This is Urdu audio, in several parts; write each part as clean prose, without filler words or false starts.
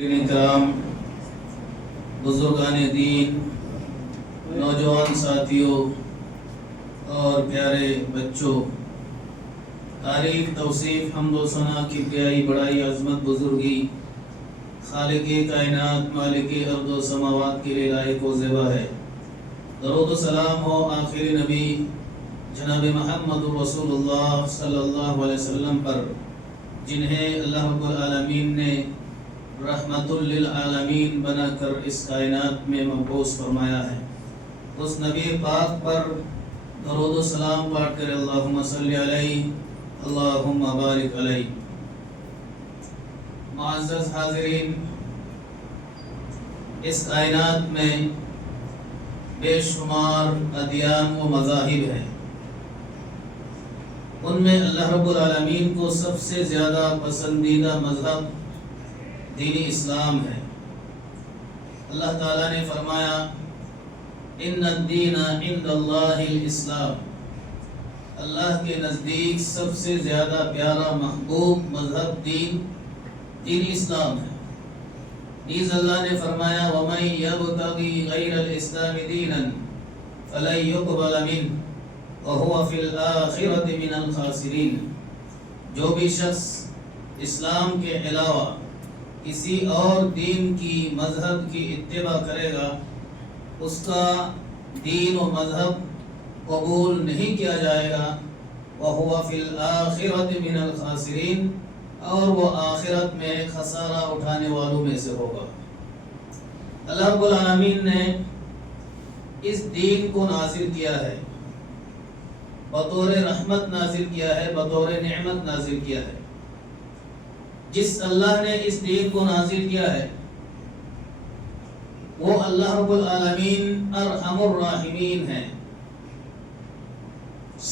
کرام، بزرگان دین، نوجوان ساتھیوں اور پیارے بچوں، تعریف، توصیف، حمد و ثنا، کبریائی، بڑائی، عظمت، بزرگی خالق کائنات، مالک ارض و سماوات کے لیے لائق و زیبا ہے۔ درود و سلام ہو آخری نبی جناب محمد رسول اللہ صلی اللہ علیہ وسلم پر، جنہیں اللہ رب العالمین نے رحمت للعالمین بنا کر اس کائنات میں مبعوث فرمایا ہے۔ اس نبی پاک پر درود و سلام پاٹ کر اللہم صلی علیہ، اللہم بارک علیہ۔ معزز حاضرین، اس کائنات میں بے شمار ادیان و مذاہب ہیں، ان میں اللہ رب العالمین کو سب سے زیادہ پسندیدہ مذہب دین اسلام ہے۔ اللہ تعالیٰ نے فرمایا ان الدین عند اللہ الاسلام، اللہ کے نزدیک سب سے زیادہ پیارا محبوب مذہب دین اسلام ہے۔ نیز اللہ نے فرمایا وَمَن يَبْتَغِي غَيْرَ الْإِسْلَامِ دِينًا فَلَن يُقْبَلَ مِنْهُ وَهُوَ فِي الْآخِرَةِ مِنَ الْخَاسِرِينَ، جو بھی شخص اسلام کے علاوہ کسی اور دین کی مذہب کی اتباع کرے گا، اس کا دین و مذہب قبول نہیں کیا جائے گا۔ وَهُوَ فِي الْآخِرَةِ مِنَ الْخَاسِرِينَ، اور وہ آخرت میں خسارہ اٹھانے والوں میں سے ہوگا۔ اللہ رب العالمین نے اس دین کو نازل کیا ہے، بطور رحمت نازل کیا ہے، بطور نعمت نازل کیا ہے۔ جس اللہ نے اس دین کو نازل کیا ہے وہ اللہ رب العالمین ارحم الراحمین ہے،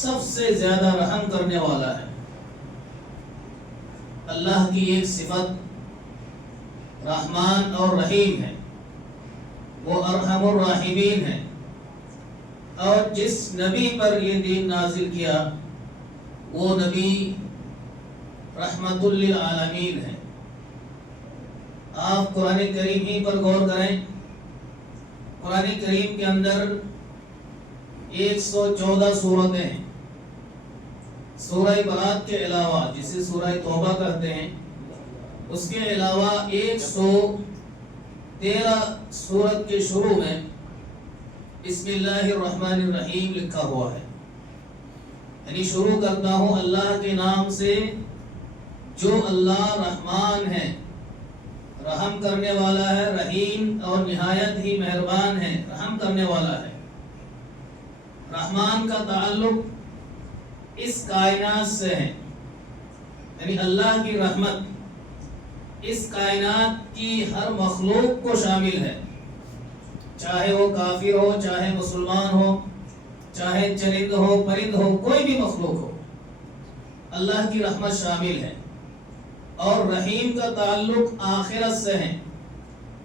سب سے زیادہ رحم کرنے والا ہے۔ اللہ کی ایک صفت رحمان اور رحیم ہے، وہ ارحم الراحمین ہے۔ اور جس نبی پر یہ دین نازل کیا وہ نبی رحمت للعالمین ہے۔ آپ قرآن کریم ہی پر غور کریں، قرآن کریم کے اندر 114 سورتیں ہیں۔ سورہ برات کے علاوہ، جسے سورہ توبہ کہتے ہیں، اس کے علاوہ 113 سورت کے شروع میں بسم اللہ الرحمن الرحیم لکھا ہوا ہے، یعنی شروع کرتا ہوں اللہ کے نام سے جو اللہ رحمان ہے، رحم کرنے والا ہے، رحیم اور نہایت ہی مہربان ہے، رحم کرنے والا ہے۔ رحمان کا تعلق اس کائنات سے ہے، یعنی اللہ کی رحمت اس کائنات کی ہر مخلوق کو شامل ہے، چاہے وہ کافر ہو، چاہے مسلمان ہو، چاہے چرند ہو، پرند ہو، کوئی بھی مخلوق ہو، اللہ کی رحمت شامل ہے۔ اور رحیم کا تعلق آخرت سے ہے۔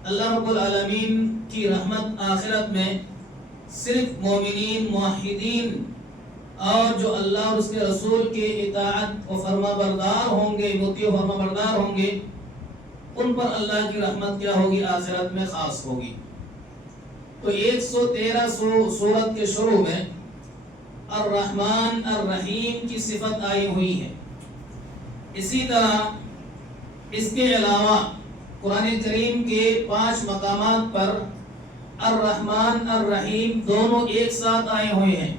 اللہ رب العالمین کی رحمت آخرت میں صرف مومنین، موحدین اور جو اللہ اور اس کے رسول کے اطاعت و فرما بردار ہوں گے، مطیع و فرما بردار ہوں گے، ان پر اللہ کی رحمت کیا ہوگی؟ آخرت میں خاص ہوگی۔ تو 113 سورت کے شروع میں الرحمن الرحیم کی صفت آئی ہوئی ہے۔ اسی طرح اس کے علاوہ قرآن کریم کے 5 مقامات پر الرحمن الرحیم دونوں ایک ساتھ آئے ہوئے ہیں۔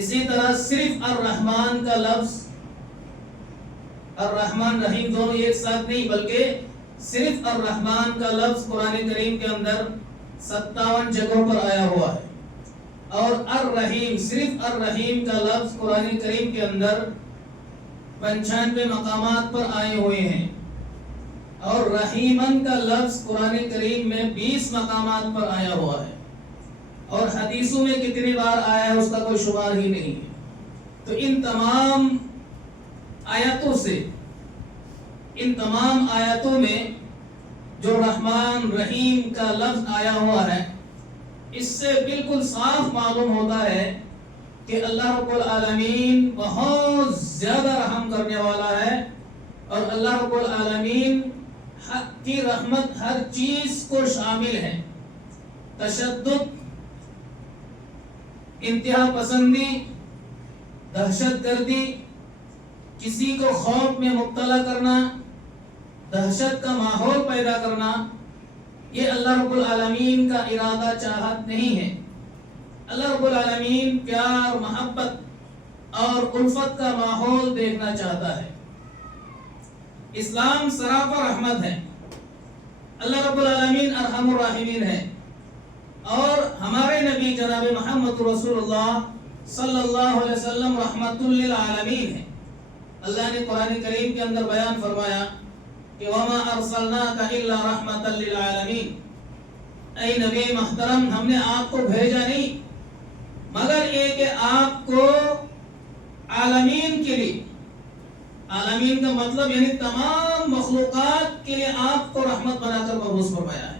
اسی طرح صرف الرحمن کا لفظ، الرحمن رحیم دونوں ایک ساتھ نہیں، بلکہ صرف الرحمن کا لفظ قرآن کریم کے اندر 57 جگہوں پر آیا ہوا ہے، اور الرحیم، صرف الرحیم کا لفظ قرآن کریم کے اندر 95 مقامات پر آئے ہوئے ہیں، اور رحیمن کا لفظ قرآن کریم میں 20 مقامات پر آیا ہوا ہے، اور حدیثوں میں کتنی بار آیا ہے اس کا کوئی شمار ہی نہیں ہے۔ تو ان تمام آیاتوں سے، ان تمام آیاتوں میں جو رحمان رحیم کا لفظ آیا ہوا ہے، اس سے بالکل صاف معلوم ہوتا ہے کہ اللہ رب العالمین بہت زیادہ رحم کرنے والا ہے، اور اللہ رب العالمین کی رحمت ہر چیز کو شامل ہے. تشدد، انتہا پسندی، دہشت گردی، کسی کو خوف میں مبتلا کرنا، دہشت کا ماحول پیدا کرنا، یہ اللہ رب العالمین کا ارادہ چاہت نہیں ہے. اللہ رب العالمین پیار، محبت اور الفت کا ماحول دیکھنا چاہتا ہے. اسلام سراپا رحمت ہے. اللہ رب العالمین ارحم الراحمین ہے، اور ہمارے نبی جناب محمد رسول اللہ صلی اللہ علیہ وسلم رحمت للعالمین ہے. اللہ نے قرآن کریم کے اندر بیان فرمایا کہ وَمَا أَرْسَلْنَاكَ إِلَّا رَحْمَةً لِلْعَالَمِينَ، اے نبی محترم، ہم نے آپ کو بھیجا نہیں مگر یہ کہ آپ کو عالمین کے لیے، عالمین کا مطلب یعنی تمام مخلوقات کے لیے آپ کو رحمت بنا کر مبعوث فرمایا ہے.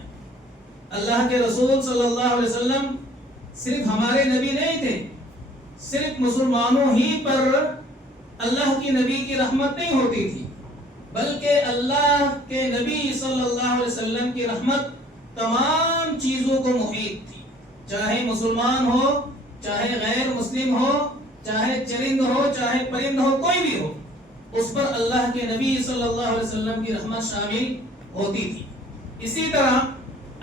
اللہ کے رسول صلی اللہ علیہ وسلم صرف ہمارے نبی نہیں تھے، صرف مسلمانوں ہی پر اللہ کی نبی کی رحمت نہیں ہوتی تھی، بلکہ اللہ کے نبی صلی اللہ علیہ وسلم کی رحمت تمام چیزوں کو محیط تھی. چاہے مسلمان ہو، چاہے غیر مسلم ہو، چاہے چرند ہو، چاہے پرند ہو، کوئی بھی ہو، اس پر اللہ کے نبی صلی اللہ علیہ وسلم کی رحمت شامل ہوتی تھی. اسی طرح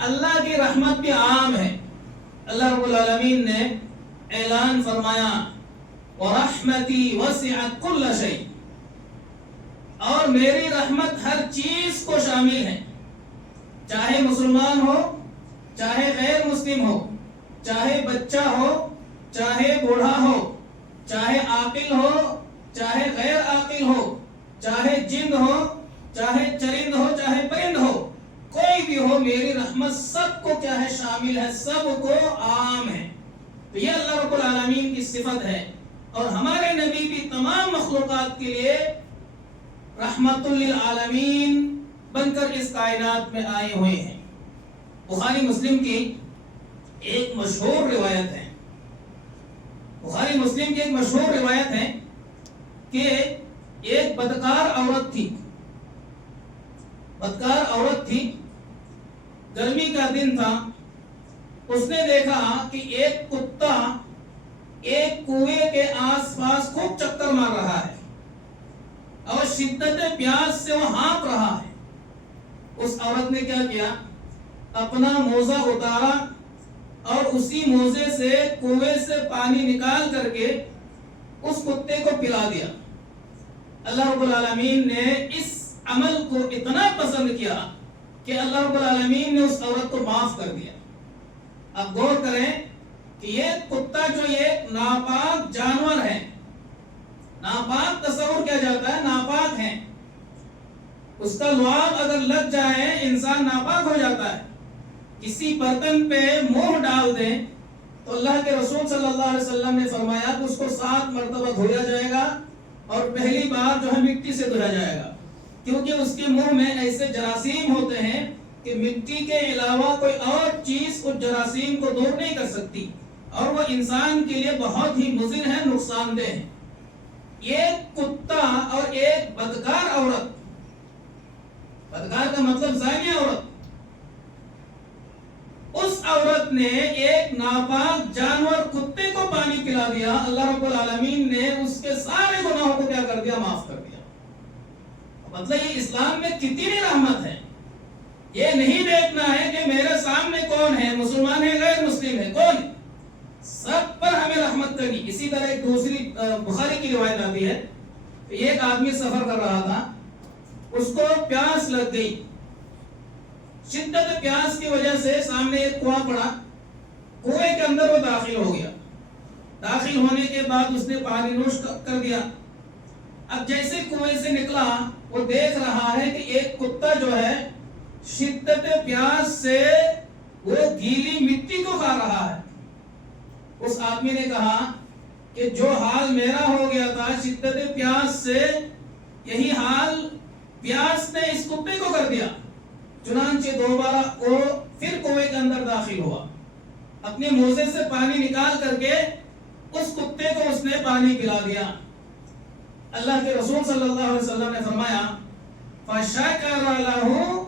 اللہ کی رحمت بھی عام ہے. اللہ رب العالمین نے اعلان فرمایا وَرَحْمَتِي وَسِعَتْ كُلَّ شَيْءٍ، اور میری رحمت ہر چیز کو شامل ہے. چاہے مسلمان ہو، چاہے غیر مسلم ہو، چاہے بچہ ہو، چاہے بوڑھا ہو، چاہے عاقل ہو، چاہے غیر عاقل ہو، چاہے جن ہو، چاہے چرند ہو، چاہے پرند ہو، کوئی بھی ہو، میری رحمت سب کو کیا ہے؟ شامل ہے، سب کو عام ہے. تو یہ اللہ رب العالمین کی صفت ہے، اور ہمارے نبی بھی تمام مخلوقات کے لیے رحمت للعالمین بن کر اس کائنات میں آئے ہوئے ہیں. بخاری مسلم کی ایک مشہور روایت ہے، بخاری مسلم کی ایک مشہور روایت ہے کہ ایک بدکار عورت تھی، بدکار عورت تھی، گرمی کا دن تھا. اس نے دیکھا کہ ایک کتا ایک کنویں کے آس پاس خوب چکر مار رہا ہے اور شدت پیاس سے وہ ہانپ رہا ہے. اس عورت نے کیا کیا؟ اپنا موزہ اتارا اور اسی موزے سے کنویں سے پانی نکال کر کے اس کتے کو پلا دیا. اللہ رب العالمین نے اس عمل کو اتنا پسند کیا کہ اللہ رب العالمین نے اس عورت کو معاف کر دیا. اب غور کریں کہ یہ کتا جو ایک ناپاک جانور ہے، ناپاک تصور کیا جاتا ہے، ناپاک ہے، اس کا لعاب اگر لگ جائے انسان ناپاک ہو جاتا ہے. کسی برتن پہ منہ ڈال دیں تو اللہ کے رسول صلی اللہ علیہ وسلم نے فرمایا کہ اس کو 7 مرتبہ دھویا جائے گا، اور پہلی بار جو ہے مٹی سے دھویا جائے گا، کیونکہ اس کے منہ میں ایسے جراثیم ہوتے ہیں کہ مٹی کے علاوہ کوئی اور چیز اس جراثیم کو دور نہیں کر سکتی، اور وہ انسان کے لیے بہت ہی مضر ہے، نقصان دہ ہے. ایک کتا اور ایک بدکار عورت، بدکار کا مطلب زانیہ عورت، اس عورت نے ایک ناپاک جانور کتے کو پانی پلا دیا. اللہ رب العالمین نے اس کے سارے گناہوں کو کیا کر دیا؟ معاف کر دیا. مطلب یہ اسلام میں کتنی رحمت ہے. یہ نہیں دیکھنا ہے کہ میرے سامنے کون ہے، مسلمان ہے، غیر مسلم ہے، کون، سب پر ہمیں رحمت کرنی. اسی طرح ایک دوسری بخاری کی روایت آتی ہے، ایک آدمی سفر کر رہا تھا، اس کو پیاس لگ گئی، شدت پیاس کی وجہ سے سامنے ایک کنواں پڑا، کنویں کے اندر وہ داخل ہو گیا. داخل ہونے کے بعد اس نے پانی نوش کر دیا. اب جیسے کنویں سے نکلا وہ دیکھ رہا ہے کہ ایک کتا جو ہے شدت پیاس سے وہ گیلی مٹی کو کھا رہا ہے. اس آدمی نے کہا کہ جو حال میرا ہو گیا تھا شدت پیاس سے، یہی حال پیاس نے اس کتے کو کر دیا. چنانچہ دوبارہ وہ پھر کنویں کے اندر داخل ہوا، اپنے موزے سے پانی نکال کر کے اس کتے کو اس نے پانی پلا دیا. اللہ کے رسول صلی اللہ علیہ وسلم نے فرمایا فَشَكَرَ لَهُ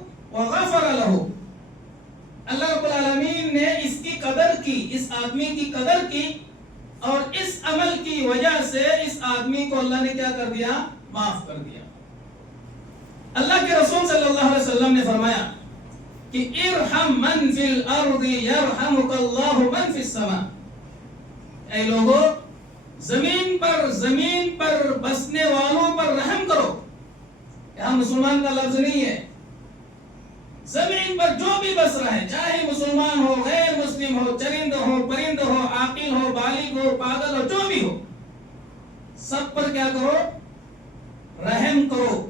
کی، اس آدمی کی قدر کی، اور اس عمل کی وجہ سے اس آدمی کو اللہ نے کیا کر دیا؟ معاف کر دیا۔ اللہ کے رسول صلی اللہ علیہ وسلم نے فرمایا کہ ارحم من فی الارض یرحمک اللہ من فی السماء، اے لوگوں زمین پر بسنے والوں پر رحم کرو۔ یہاں مسلمان کا لفظ نہیں ہے، زمین پر جو بھی بس رہا ہے، چاہے مسلمان ہو، غیر مسلم ہو، چرند ہو، پرند ہو، عاقل ہو، بالغ ہو، پاگل ہو، جو بھی ہو، سب پر کیا کرو؟ رحم کرو۔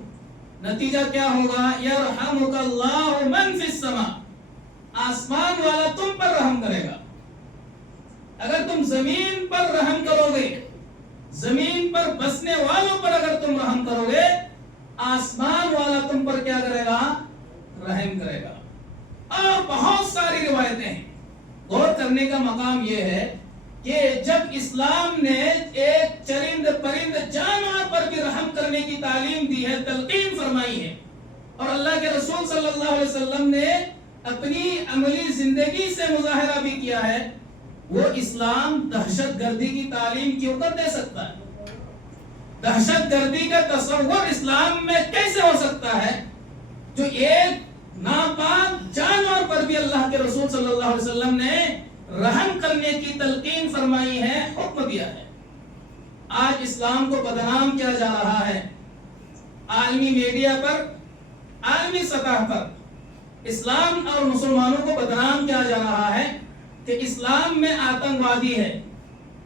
نتیجہ کیا ہوگا؟ یرحمک اللہ من فی السماء، آسمان والا تم پر رحم کرے گا۔ اگر تم زمین پر رحم کرو گے، زمین پر بسنے والوں پر اگر تم رحم کرو گے، آسمان والا تم پر کیا کرے گا؟ رحم کرے گا۔ اور بہت ساری روایتیں ہیں۔ غور کرنے کا مقام یہ ہے کہ جب اسلام نے ایک چرند پرند جانور پر بھی رحم کرنے کی تعلیم دی ہے، تلقین فرمائی ہے، اور اللہ کے رسول صلی اللہ علیہ وسلم نے اپنی عملی زندگی سے مظاہرہ بھی کیا ہے، وہ اسلام دہشت گردی کی تعلیم کیوں کر دے سکتا ہے؟ دہشت گردی کا تصور اسلام میں کیسے ہو سکتا ہے جو ایک ناپاک جانور پر بھی اللہ کے رسول صلی اللہ علیہ وسلم نے رحم کرنے کی تلقین فرمائی ہے، حکم دیا ہے؟ آج اسلام کو بدنام کیا جا رہا ہے، عالمی میڈیا پر، عالمی سطح پر اسلام اور مسلمانوں کو بدنام کیا جا رہا ہے کہ اسلام میں آتنکوادی ہے،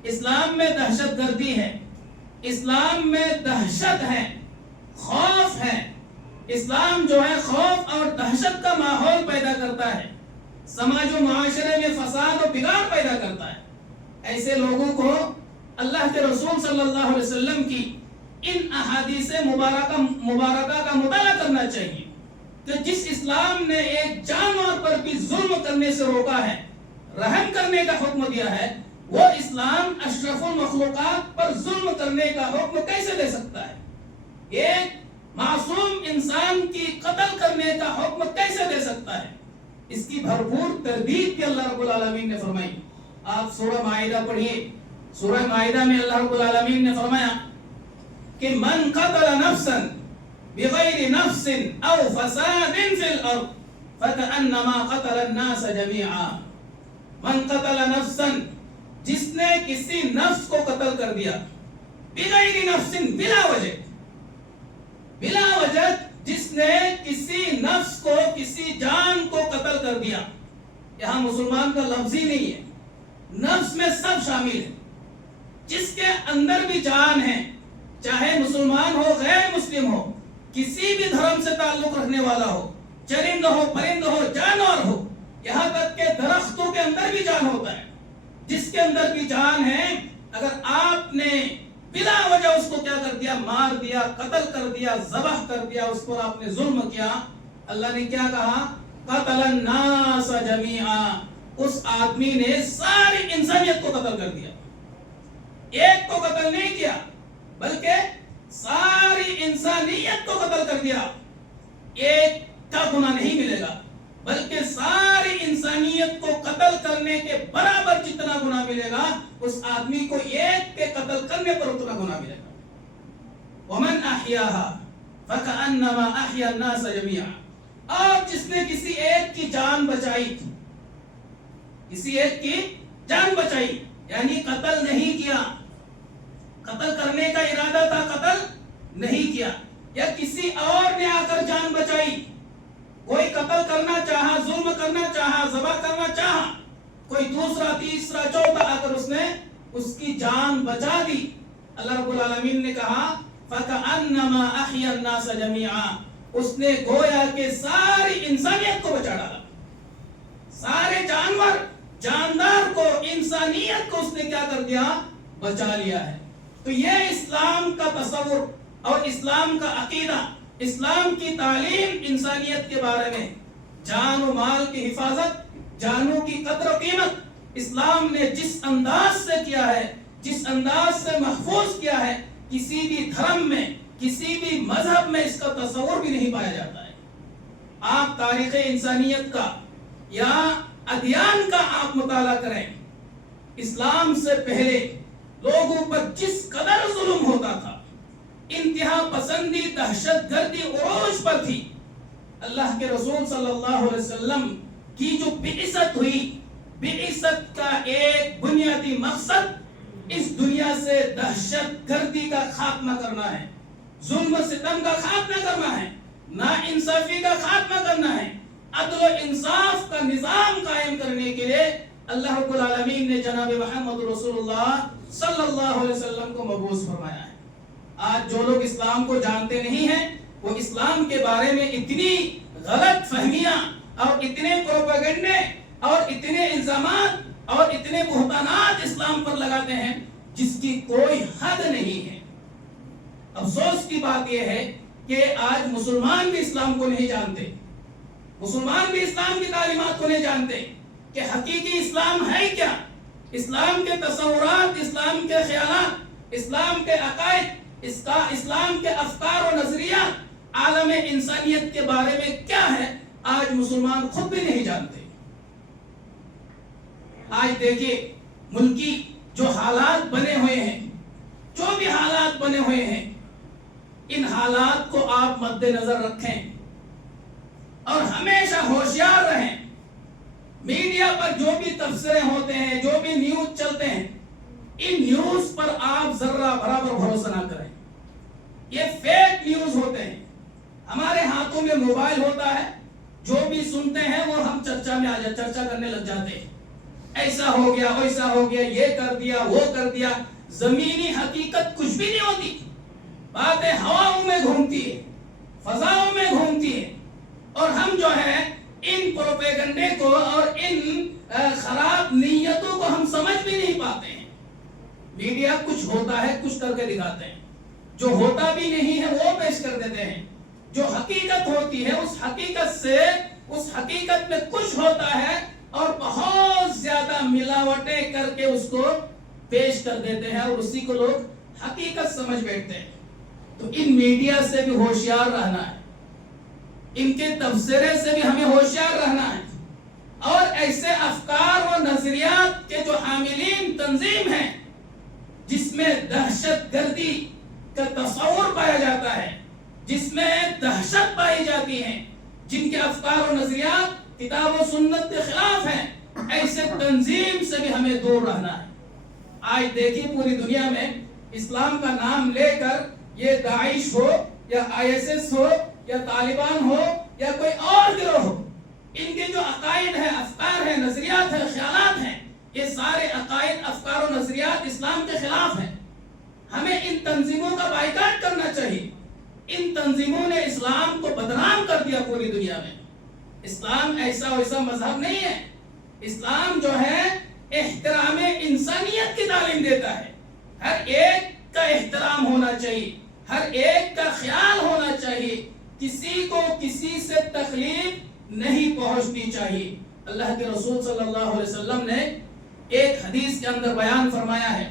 اسلام میں دہشت گردی ہے، اسلام میں دہشت ہے، خوف ہے، اسلام جو ہے خوف اور دہشت کا ماحول پیدا کرتا ہے، سماج و معاشرے میں فساد و بگاڑ پیدا کرتا ہے۔ ایسے لوگوں کو اللہ کے رسول صلی اللہ علیہ وسلم کی ان احادیث مبارکہ کا مطالعہ کرنا چاہیے کہ جس اسلام نے ایک جانور پر بھی ظلم کرنے سے روکا ہے، رحم کرنے کا حکم دیا ہے، وہ اسلام اشرف المخلوقات پر ظلم کرنے کا حکم کیسے دے سکتا ہے؟ ایک معصوم انسان کی قتل کرنے کا حکم کیسے دے سکتا ہے؟ اس کی بھرپور تردید بھی اللہ رب العالمین نے فرمائی۔ آپ سورہ مائدہ پڑھیے، سورہ مائدہ میں اللہ رب العالمین نے فرمایا کہ من قتل نفسا بغیر نفس او فساد فی الارض فکأنما قتل الناس جميعا۔ من قتل نفسا، جس نے کسی نفس کو قتل کر دیا، بغیر نفس، بلا وجہ جس نے کسی نفس کو، کسی جان کو قتل کر دیا۔ یہاں مسلمان کا لفظ ہی نہیں ہے، نفس میں سب شامل ہے، جس کے اندر بھی جان ہے، چاہے مسلمان ہو، غیر مسلم ہو، کسی بھی دھرم سے تعلق رکھنے والا ہو، چرند ہو، پرند ہو، جانور ہو، یہاں تک کہ درختوں کے اندر بھی جان ہوتا ہے۔ جس کے اندر بھی جان ہے، اگر آپ نے بلا وجہ اس کو کیا کر دیا؟ مار دیا، قتل کر دیا، ذبح کر دیا، اس پر آپ نے ظلم کیا، اللہ نے کیا کہا؟ قتل الناس جميعا، اس آدمی نے ساری انسانیت کو قتل کر دیا۔ ایک کو قتل نہیں کیا بلکہ ساری انسانیت کو قتل کر دیا۔ ایک کا گناہ نہیں ملے گا بلکہ ساری انسانیت کو قتل کرنے کے برابر جتنا گناہ ملے گا، اس آدمی کو ایک کے قتل کرنے پر اتنا گناہ ملے گا۔ وَمَنْ أَحْيَاهَا فَكَأَنَّمَا أَحْيَا النَّاسَ جَمِيعًا، اور جس نے کسی ایک کی جان بچائی، کسی ایک کی جان بچائی، یعنی قتل نہیں کیا، قتل کرنے کا ارادہ تھا، قتل نہیں کیا، یا کسی اور نے آ کر جان بچائی، کوئی قتل کرنا چاہا، ظلم کرنا چاہا، ذبح کرنا چاہا، کوئی دوسرا، تیسرا، چوتھا آ کر اس نے اس کی جان بچا دی، اللہ رب العالمین نے کہا فَكَأَنَّمَا أَحْيَا النَّاسَ جَمِيعًا، اس نے گویا کہ ساری انسانیت کو بچا ڈالا، سارے جانور، جاندار کو، انسانیت کو اس نے کیا کر دیا؟ بچا لیا ہے۔ تو یہ اسلام کا تصور اور اسلام کا عقیدہ، اسلام کی تعلیم انسانیت کے بارے میں، جان و مال کی حفاظت، جانوں کی قدر و قیمت، اسلام نے جس انداز سے کیا ہے، جس انداز سے محفوظ کیا ہے، کسی بھی دھرم میں، کسی بھی مذہب میں اس کا تصور بھی نہیں پایا جاتا ہے۔ آپ تاریخ انسانیت کا یا ادیان کا آپ مطالعہ کریں، اسلام سے پہلے لوگوں پر جس قدر ظلم ہوتا تھا، انتہا پسندی، دہشت گردی عروج پر تھی، اللہ کے رسول صلی اللہ علیہ وسلم کی جو بعثت ہوئی، بعثت کا ایک بنیادی مقصد اس دنیا سے دہشت گردی کا خاتمہ کرنا ہے، ظلم و ستم کا خاتمہ کرنا ہے، ناانصافی کا خاتمہ کرنا ہے، عدل و انصاف کا نظام قائم کرنے کے لیے اللہ رب العالمین نے جناب محمد رسول اللہ صلی اللہ علیہ وسلم کو مبعوث فرمایا ہے۔ آج جو لوگ اسلام کو جانتے نہیں ہیں، وہ اسلام کے بارے میں اتنی غلط فہمیاں اور اتنے پروپیگنڈے اور اتنے الزامات اور اتنے بہتانات اسلام پر لگاتے ہیں جس کی کوئی حد نہیں ہے۔ افسوس کی بات یہ ہے کہ آج مسلمان بھی اسلام کو نہیں جانتے، مسلمان بھی اسلام کی تعلیمات کو نہیں جانتے کہ حقیقی اسلام ہے کیا، اسلام کے تصورات، اسلام کے خیالات، اسلام کے عقائد، اسلام کے افکار و نظریات عالم انسانیت کے بارے میں کیا ہے، آج مسلمان خود بھی نہیں جانتے۔ آج دیکھیے ملکی جو حالات بنے ہوئے ہیں، جو بھی حالات بنے ہوئے ہیں، ان حالات کو آپ مد نظر رکھیں اور ہمیشہ ہوشیار رہیں۔ میڈیا پر جو بھی تبصرے ہوتے ہیں، جو بھی نیوز چلتے ہیں، ان نیوز پر آپ ذرہ برابر بھروسہ نہ کریں، یہ فیک نیوز ہوتے ہیں۔ ہمارے ہاتھوں میں موبائل ہوتا ہے، جو بھی سنتے ہیں وہ ہم چرچا کرنے لگ جاتے ہیں، ایسا ہو گیا، ویسا ہو گیا، یہ کر دیا، وہ کر دیا۔ زمینی حقیقت کچھ بھی نہیں ہوتی، باتیں ہواؤں میں گھومتی ہے، فضاؤں میں گھومتی ہے، اور ہم جو ہے ان پروپیگنڈے کو اور ان خراب نیتوں کو ہم سمجھ بھی نہیں پاتے ہیں۔ میڈیا کچھ ہوتا ہے، کچھ کر کے دکھاتے ہیں، جو ہوتا بھی نہیں ہے وہ پیش کر دیتے ہیں، جو حقیقت ہوتی ہے اس حقیقت سے، اس حقیقت میں کچھ ہوتا ہے اور بہت زیادہ ملاوٹیں کر کے اس کو پیش کر دیتے ہیں اور اسی کو لوگ حقیقت سمجھ بیٹھتے ہیں۔ تو ان میڈیا سے بھی ہوشیار رہنا ہے، ان کے تبصرے سے بھی ہمیں ہوشیار رہنا ہے، اور ایسے افکار و نظریات کے جو حاملین تنظیم ہیں جس میں دہشت گردی کا تصور پایا جاتا ہے، جس میں دہشت پائی جاتی ہے، جن کے افکار و نظریات کتاب و سنت کے خلاف ہیں، ایسے تنظیم سے بھی ہمیں دور رہنا ہے۔ آج دیکھیے پوری دنیا میں اسلام کا نام لے کر یہ داعش ہو یا ISS ہو یا طالبان ہو یا کوئی اور گروہ ہو، ان کے جو عقائد ہیں، افکار ہیں، نظریات ہیں، خیالات ہیں، یہ سارے عقائد، افکار و نظریات اسلام کے خلاف ہیں۔ ہمیں ان تنظیموں کا بائیکاٹ کرنا چاہیے۔ ان تنظیموں نے اسلام کو بدنام کر دیا پوری دنیا میں۔ اسلام ایسا ویسا مذہب نہیں ہے، اسلام جو ہے احترام انسانیت کی تعلیم دیتا ہے۔ ہر ایک کا احترام ہونا چاہیے، ہر ایک کا خیال ہونا چاہیے، کسی کو کسی سے تکلیف نہیں پہنچنی چاہیے۔ اللہ کے رسول صلی اللہ علیہ وسلم نے ایک حدیث کے اندر بیان فرمایا ہے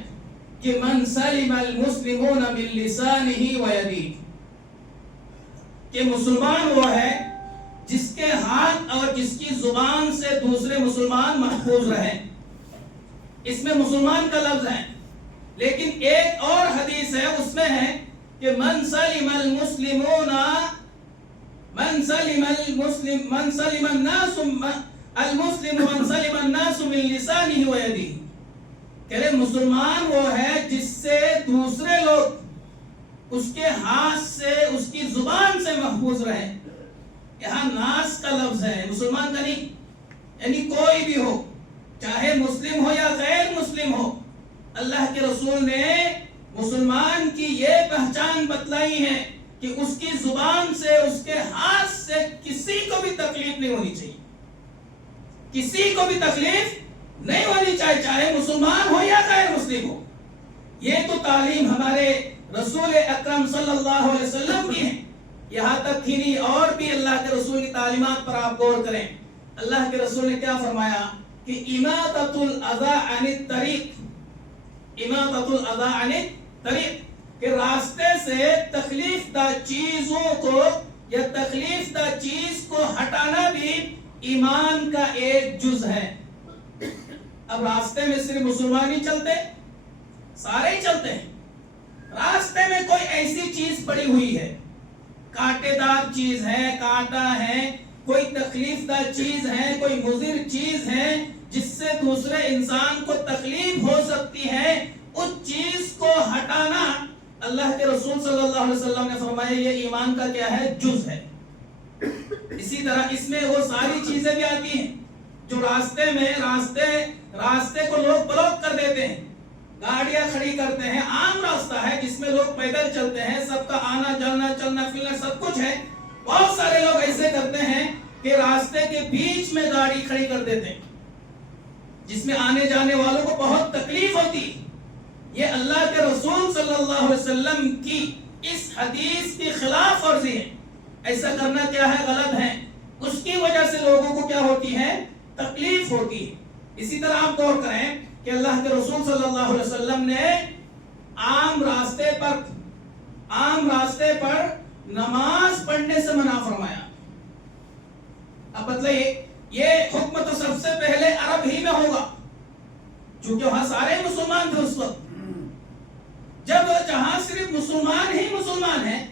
کہ من سلم المسلمون من لسانه ويده، کہ مسلمان وہ ہے جس کے ہاتھ اور جس کی زبان سے دوسرے مسلمان محفوظ رہیں۔ اس میں مسلمان کا لفظ ہے، لیکن ایک اور حدیث ہے، اس میں ہے کہ من سلم المسلمون من سلم الناس المسلم من سلم الناس من لسانه ويده، کہ مسلمان وہ ہے جس سے دوسرے لوگ اس کے ہاتھ سے، اس کی زبان سے محفوظ رہیں۔ یہاں ناس کا لفظ ہے، مسلمان کا نہیں، یعنی کوئی بھی ہو، چاہے مسلم ہو یا غیر مسلم ہو۔ اللہ کے رسول نے مسلمان کی یہ پہچان بتلائی ہے کہ اس کی زبان سے، اس کے ہاتھ سے کسی کو بھی تکلیف نہیں ہونی چاہیے، کسی کو بھی تکلیف نہیں ہونی چاہیے، چاہے مسلمان ہو یا غیر مسلم ہو۔ یہ تو تعلیم ہمارے رسول اکرم صلی اللہ علیہ وسلم کی ہے۔ یہاں تک ہی نہیں، اور بھی اللہ کے رسول کی تعلیمات پر آپ غور کریں۔ اللہ کے رسول نے کیا فرمایا کہ اماطۃ الاذی عن الطریق، اماطۃ الاذی عن الطریق، کہ راستے سے تکلیف دہ چیزوں کو یا تکلیف دہ چیز کو ہٹانا بھی ایمان کا ایک جز ہے. اب راستے میں صرف مسلمان ہی چلتے؟ سارے ہی چلتے ہیں. راستے میں کوئی ایسی چیز پڑی ہوئی ہے، کانٹے دار چیز ہے، کانٹا ہے، کوئی تکلیف دہ چیز ہے، کوئی مضر چیز ہے جس سے دوسرے انسان کو تکلیف ہو سکتی ہے، اس چیز کو ہٹانا اللہ کے رسول صلی اللہ علیہ وسلم نے فرمایا یہ ایمان کا کیا ہے؟ جز ہے. اسی طرح اس میں وہ ساری چیزیں بھی آتی ہیں جو راستے میں راستے کو لوگ بلاک کر دیتے ہیں، گاڑیاں کھڑی کرتے ہیں. عام راستہ ہے جس میں لوگ پیدل چلتے ہیں، سب کا آنا جانا چلنا پھرنا سب کچھ ہے. بہت سارے لوگ ایسے کرتے ہیں کہ راستے کے بیچ میں گاڑی کھڑی کر دیتے ہیں جس میں آنے جانے والوں کو بہت تکلیف ہوتی. یہ اللہ کے رسول صلی اللہ علیہ وسلم کی اس حدیث کی خلاف ورزی ہے. ایسا کرنا کیا ہے؟ غلط ہے. اس کی وجہ سے لوگوں کو کیا ہوتی ہے؟ تکلیف ہوتی ہے. اسی طرح آپ غور کریں کہ اللہ کے رسول صلی اللہ علیہ وسلم نے عام راستے پر نماز پڑھنے سے منع فرمایا. اب بتلائیے یہ حکم تو سب سے پہلے عرب ہی میں ہوگا چونکہ وہاں سارے مسلمان تھے اس وقت. جہاں صرف مسلمان ہی مسلمان ہیں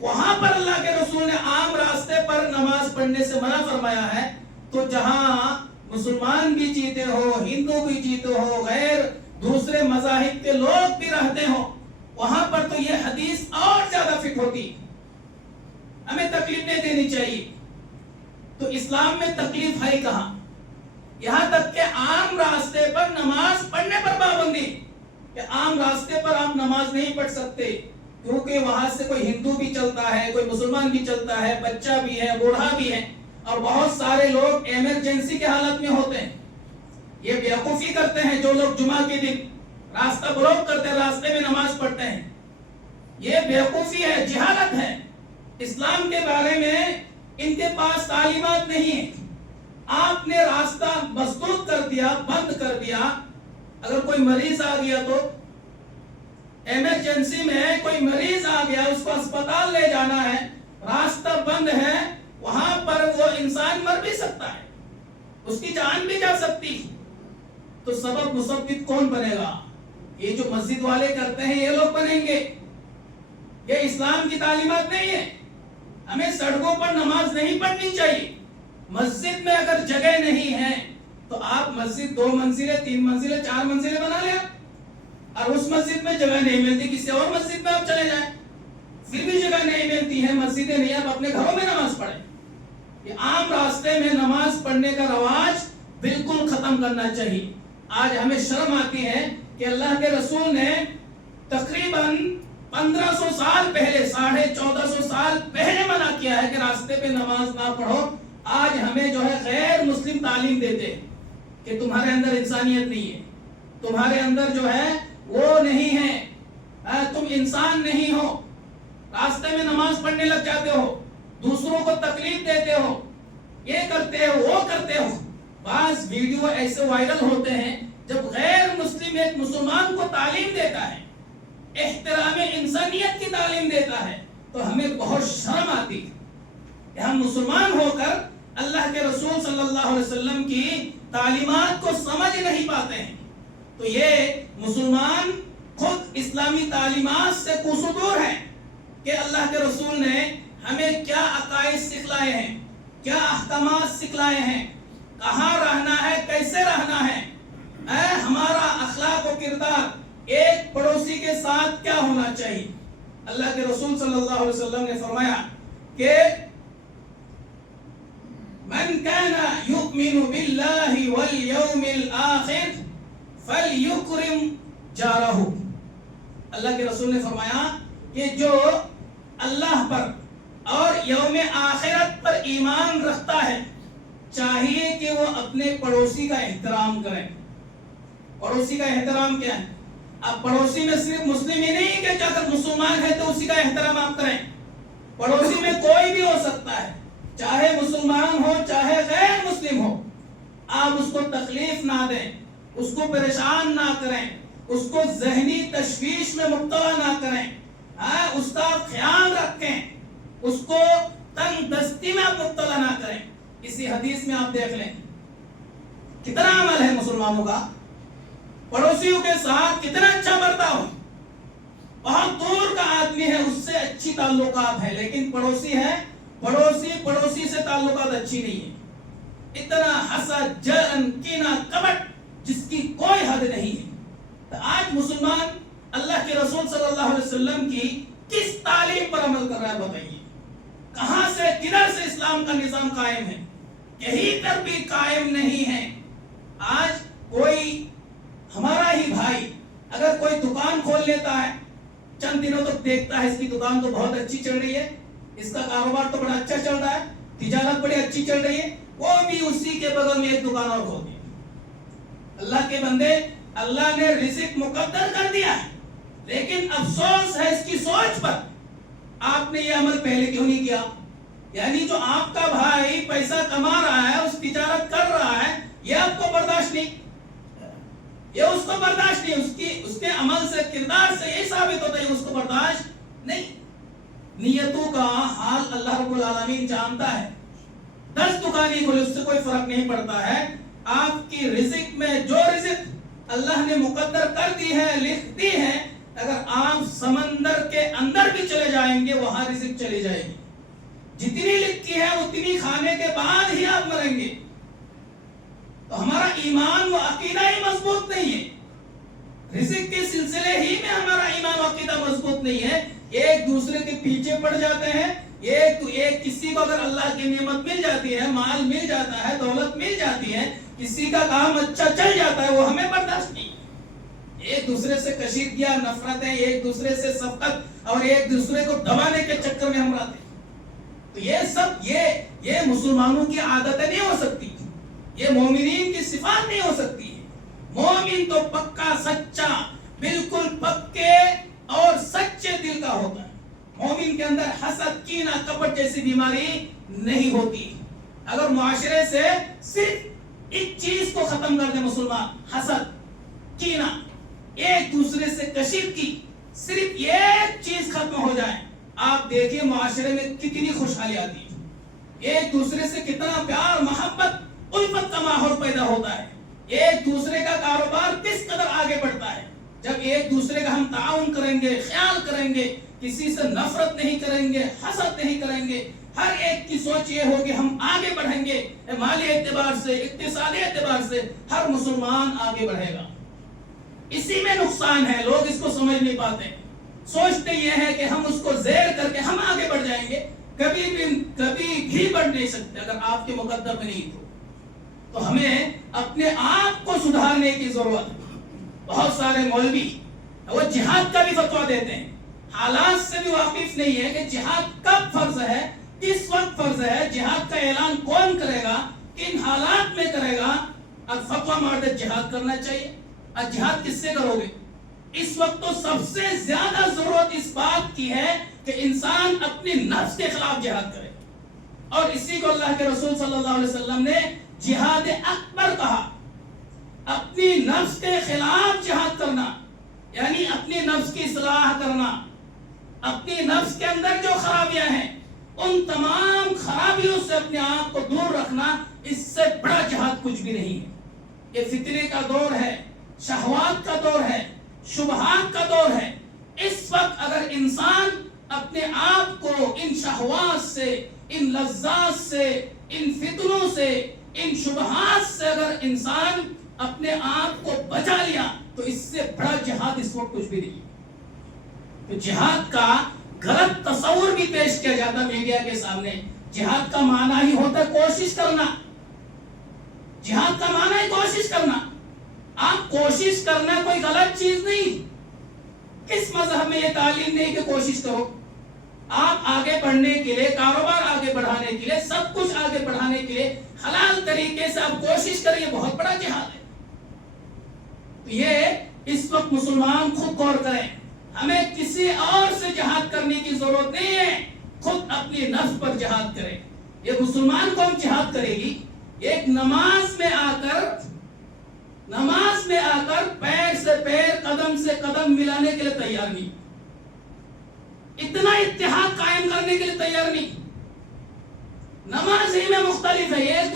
وہاں پر اللہ کے رسول نے عام راستے پر نماز پڑھنے سے منع فرمایا ہے. تو جہاں مسلمان بھی جیتے ہو، ہندو بھی جیتے ہو، غیر دوسرے مذاہب کے لوگ بھی رہتے ہو، وہاں پر تو یہ حدیث اور زیادہ فٹ ہوتی. ہمیں تکلیف نہیں دینی چاہیے. تو اسلام میں تکلیف ہے کہاں؟ یہاں تک کہ عام راستے پر نماز پڑھنے پر پابندی کہ عام راستے پر آپ نماز نہیں پڑھ سکتے کیونکہ وہاں سے کوئی ہندو بھی چلتا ہے، کوئی مسلمان بھی چلتا ہے، بچہ بھی ہے، بوڑھا بھی ہے، اور بہت سارے لوگ ایمرجنسی کے حالت میں ہوتے ہیں. یہ بیوقوفی کرتے ہیں جو لوگ جمعہ کے دن راستہ بلاک کرتے ہیں، راستے میں نماز پڑھتے ہیں. یہ بیوقوفی ہے، جہالت ہے. اسلام کے بارے میں ان کے پاس تعلیمات نہیں ہے. آپ نے راستہ مسدود کر دیا، بند کر دیا. اگر کوئی مریض آ گیا تو ایمرجنسی میں کوئی مریض آ گیا، اس کو اسپتال لے جانا ہے، راستہ بند ہے، وہاں پر وہ انسان مر بھی سکتا ہے، اس کی جان بھی جا سکتی. تو سبب مسبب کون بنے گا؟ یہ جو مسجد والے کرتے ہیں یہ لوگ بنیں گے. یہ اسلام کی تعلیمات نہیں ہے. ہمیں سڑکوں پر نماز نہیں پڑھنی چاہیے. مسجد میں اگر جگہ نہیں ہے تو آپ مسجد 2 منزلیں 3 منزلیں 4 منزلیں بنا لیں. اور اس مسجد میں جگہ نہیں ملتی کسی اور مسجد میں آپ چلے جائیں. پھر بھی جگہ نہیں ملتی ہے، مسجدیں نہیں، آپ اپنے گھروں میں نماز پڑھیں. یہ عام راستے میں نماز پڑھنے کا رواج بالکل ختم کرنا چاہیے. آج ہمیں شرم آتی ہے کہ اللہ کے رسول نے تقریباً 1500 سال پہلے 1450 سال پہلے منع کیا ہے کہ راستے پہ نماز نہ پڑھو. آج ہمیں جو ہے غیر مسلم تعلیم دیتے کہ تمہارے اندر انسانیت نہیں ہے، تمہارے اندر جو ہے وہ نہیں ہے، تم انسان نہیں ہو، راستے میں نماز پڑھنے لگ جاتے ہو، دوسروں کو تکلیف دیتے ہو، یہ کرتے ہو وہ کرتے ہو. بعض ویڈیو ایسے وائرل ہوتے ہیں جب غیر مسلم ایک مسلمان کو تعلیم دیتا ہے، احترام انسانیت کی تعلیم دیتا ہے، تو ہمیں بہت شرم آتی کہ ہم مسلمان ہو کر اللہ کے رسول صلی اللہ علیہ وسلم کی تعلیمات کو سمجھ نہیں پاتے ہیں. تو یہ مسلمان خود اسلامی تعلیمات سے کوسوں دور ہے کہ اللہ کے رسول نے ہمیں کیا عقائد سکھلائے ہیں، کیا احکامات سکھلائے ہیں، کہاں رہنا ہے، کیسے رہنا ہے، ہمارا اخلاق و کردار ایک پڑوسی کے ساتھ کیا ہونا چاہیے. اللہ کے رسول صلی اللہ علیہ وسلم نے فرمایا کہ من كان يؤمن بالله واليوم الآخر فليكرم جاره. اللہ کے رسول نے فرمایا کہ جو اللہ پر اور یوم آخرت پر ایمان رکھتا ہے چاہیے کہ وہ اپنے پڑوسی کا احترام کریں. پڑوسی کا احترام کیا ہے؟ اب پڑوسی میں صرف مسلم ہی نہیں کہ اگر مسلمان ہے تو اسی کا احترام آپ کریں. پڑوسی میں کوئی بھی ہو سکتا ہے، چاہے مسلمان ہو چاہے غیر مسلم ہو. آپ اس کو تکلیف نہ دیں، اس کو پریشان نہ کریں، اس کو ذہنی تشویش میں مبتلا نہ کریں، اس کا خیال رکھیں، اس کو تنگ دستی میں مبتلا نہ کریں. اس اسی حدیث میں آپ دیکھ لیں کتنا عمل ہے مسلمانوں کا، پڑوسیوں کے ساتھ کتنا اچھا برتاؤ، بہت دور کا آدمی ہے اس سے اچھی تعلقات ہے، لیکن پڑوسی ہے، پڑوسی سے تعلقات اچھی نہیں ہے، اتنا حسد، جلن، کینہ، کپٹ جس کی کوئی حد نہیں ہے۔ تو آج مسلمان اللہ کے رسول صلی اللہ علیہ وسلم کی کس تعلیم پر عمل کر رہا ہے بتائیے؟ کہاں سے کدھر سے اسلام کا نظام قائم ہے؟ کہیں پر بھی قائم نہیں ہے۔ آج کوئی ہمارا ہی بھائی اگر کوئی دکان کھول لیتا ہے، چند دنوں تک دیکھتا ہے اس کی دکان تو بہت اچھی چل رہی ہے، اس کا کاروبار تو بڑا اچھا چل رہا ہے، تجارت بڑی اچھی چل رہی ہے، وہ بھی اسی کے بغل میں ایک دکان اور کھول دیا۔ اللہ کے بندے، اللہ نے رزق مقدر کر دیا ہے، لیکن افسوس ہے اس کی سوچ پر، آپ نے یہ عمل پہلے کیوں نہیں کیا؟ یعنی جو آپ کا بھائی پیسہ کما رہا ہے، اس تجارت کر رہا ہے، یہ آپ کو برداشت نہیں، یہ اس کو برداشت نہیں، اس کے عمل سے، کردار سے یہ ثابت ہوتا ہے اس کو برداشت نہیں۔ نیتوں کا حال اللہ رب العالمین جانتا ہے۔ 10 دکانیں کھولے اس سے کوئی فرق نہیں پڑتا ہے، آپ کی رزق میں جو رزق اللہ نے مقدر کر دی ہے، لکھ دی ہے، اگر آپ سمندر کے اندر بھی چلے جائیں گے وہاں رزق چلی جائے گی، جتنی لکھی ہے اتنی کھانے کے بعد ہی آپ مریں گے۔ تو ہمارا ایمان و عقیدہ ہی مضبوط نہیں ہے، رزق کے سلسلے ہی میں ہمارا ایمان و عقیدہ مضبوط نہیں ہے، ایک دوسرے کے پیچھے پڑ جاتے ہیں، ایک کسی کو اگر اللہ کی نعمت مل جاتی ہے، مال مل جاتا ہے، دولت مل جاتی ہے، کسی کا کام اچھا چل جاتا ہے، وہ ہمیں برداشت نہیں، ایک دوسرے سے کشیدگیاں، نفرتیں، ایک دوسرے سے سبقت اور ایک دوسرے کو دبانے کے چکر میں ہم رہتے ہیں۔ تو یہ سب یہ مسلمانوں کی عادتیں نہیں ہو سکتی، یہ مومنین کی صفات نہیں ہو سکتی ہے۔ مومن تو پکا سچا، بالکل پکے اور سچے دل کا ہوتا ہے، مومن کے اندر حسد، کینہ، کپٹ جیسی بیماری نہیں ہوتی۔ اگر معاشرے سے صرف ایک چیز کو ختم کر دے مسلمان، حسد، کینہ، ایک دوسرے سے کشیدگی، صرف ایک چیز ختم ہو جائے، آپ دیکھیں معاشرے میں کتنی خوشحالی آتی ہے، ایک دوسرے سے کتنا پیار، محبت، الفت کا ماحول پیدا ہوتا ہے، ایک دوسرے کا کاروبار کس قدر آگے بڑھتا ہے جب ایک دوسرے کا ہم تعاون کریں گے، خیال کریں گے، کسی سے نفرت نہیں کریں گے، حسد نہیں کریں گے، ہر ایک کی سوچ یہ ہوگی ہم آگے بڑھیں گے، مالی اعتبار سے، اقتصادی اعتبار سے ہر مسلمان آگے بڑھے گا۔ اسی میں نقصان ہے، لوگ اس کو سمجھ نہیں پاتے، سوچتے یہ ہے کہ ہم اس کو زیر کر کے ہم آگے بڑھ جائیں گے، کبھی بھی بڑھ نہیں سکتے اگر آپ کے مقدر میں نہیں تو ہمیں اپنے آپ کو سدھارنے کی ضرورت ہے۔ بہت سارے مولوی وہ جہاد کا بھی فتویٰ دیتے ہیں، حالات سے بھی واقف نہیں ہے کہ جہاد کب فرض ہے، کس وقت فرض ہے، جہاد کا اعلان کون کرے گا، کن حالات میں کرے گا، اب فتویٰ مار دے جہاد کرنا چاہیے۔ اب جہاد کس سے کرو گے؟ اس وقت تو سب سے زیادہ ضرورت اس بات کی ہے کہ انسان اپنی نفس کے خلاف جہاد کرے، اور اسی کو اللہ کے رسول صلی اللہ علیہ وسلم نے جہاد اکبر کہا۔ اپنی نفس کے خلاف جہاد کرنا یعنی اپنی نفس کی اصلاح کرنا، اپنی نفس کے اندر جو خرابیاں ہیں ان تمام خرابیوں سے اپنے آپ کو دور رکھنا، اس سے بڑا جہاد کچھ بھی نہیں ہے۔ یہ فتنے کا دور ہے، شہوات کا دور ہے، شبہات کا دور ہے۔ اس وقت اگر انسان اپنے آپ کو ان شہوات سے، ان لذات سے، ان فتنوں سے، ان شبہات سے اگر انسان اپنے آپ کو بچا لیا تو اس سے بڑا جہاد اس وقت کچھ بھی نہیں۔ تو جہاد کا غلط تصور بھی پیش کیا جاتا میڈیا کے سامنے۔ جہاد کا معنی ہی ہوتا ہے کوشش کرنا، جہاد کا معنی ہے کوشش کرنا۔ آپ کوشش کرنا کوئی غلط چیز نہیں، کس مذہب میں یہ تعلیم نہیں کہ کوشش کرو۔ آپ آگے بڑھنے کے لیے، کاروبار آگے بڑھانے کے لیے، سب کچھ آگے بڑھانے کے لیے حلال طریقے سے آپ کوشش کریں، یہ بہت بڑا جہاد ہے۔ تو یہ اس وقت مسلمان خود غور کریں، ہمیں کسی اور سے جہاد کرنے کی ضرورت نہیں ہے، خود اپنی نفس پر جہاد کریں۔ یہ مسلمان کون جہاد کرے گی؟ ایک نماز میں آ کر پیر سے پیر، قدم سے قدم ملانے کے لیے تیار نہیں، اتنا اتحاد قائم کرنے کے لیے تیار نہیں۔ نماز ہی میں مختلف ہے، ایک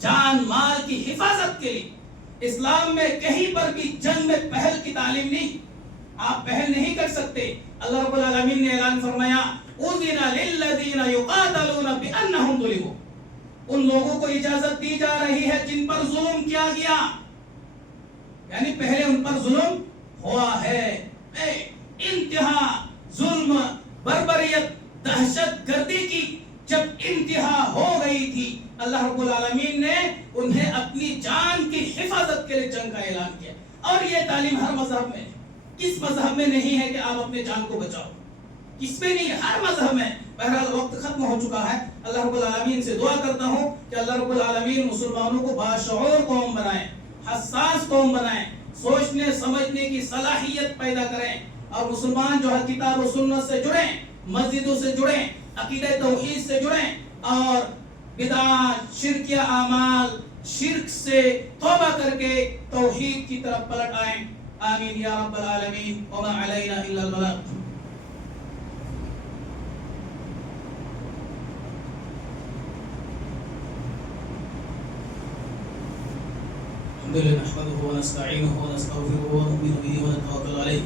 جان مال کی حفاظت کے لیے. اسلام میں کہیں پر بھی جنگ میں پہل کی تعلیم نہیں. آپ پہل نہیں کر سکتے. اللہ رب العالمین نے اعلان فرمایا اذن للذین یقاتلون بانہم ظلموا. ان لوگوں کو اجازت دی جا رہی ہے جن پر ظلم کیا گیا، یعنی پہلے ان پر ظلم ہوا ہے. انتہا ظلم، بربریت، دہشت گردی کی جب انتہا ہو گئی تھی، اللہ رب العالمین نے انہیں اپنی جان کی حفاظت کے لیے جنگ کا اعلان کیا. اور یہ تعلیم ہر مذہب میں ہے. کس مذہب میں نہیں ہے کہ آپ اپنے جان کو بچاؤ؟ کس میں نہیں ہے؟ ہر مذہب میں. بہرحال وقت ختم ہو چکا ہے. اللہ رب العالمین سے دعا کرتا ہوں کہ اللہ رب العالمین مسلمانوں کو باشعور قوم بنائیں، حساس قوم بنائیں، سوچنے سمجھنے کی صلاحیت پیدا کریں، اور مسلمان جو ہے کتاب و سنت سے جڑیں، مسجدوں سے جڑیں، عقیدہ توحید سے جڑیں، اور بدعات، شرکیہ اعمال، شرک سے توبہ کر کے توحید کی طرف پلٹ آئیں. آمین یا رب العالمین. وما علینا الا البلاغ. الحمد لله نحمده ونستعينه ونستغفره ونؤمن به ونتوكل عليه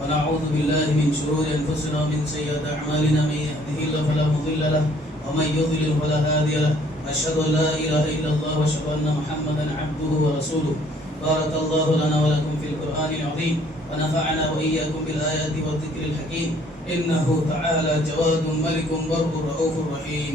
ونعوذ بالله من شرور انفسنا ومن سيئات اعمالنا. من يهده الله فلا مضل له ومن يضلل فلا هادي له. اشهد ان لا اله الا الله واشهد ان محمدا عبده ورسوله. بارك الله لنا ولكم في القرآن العظيم ونفعنا وإياكم بالآيات والذكر الحكيم. إنه تعالى جواد ملك بر رؤوف رحيم.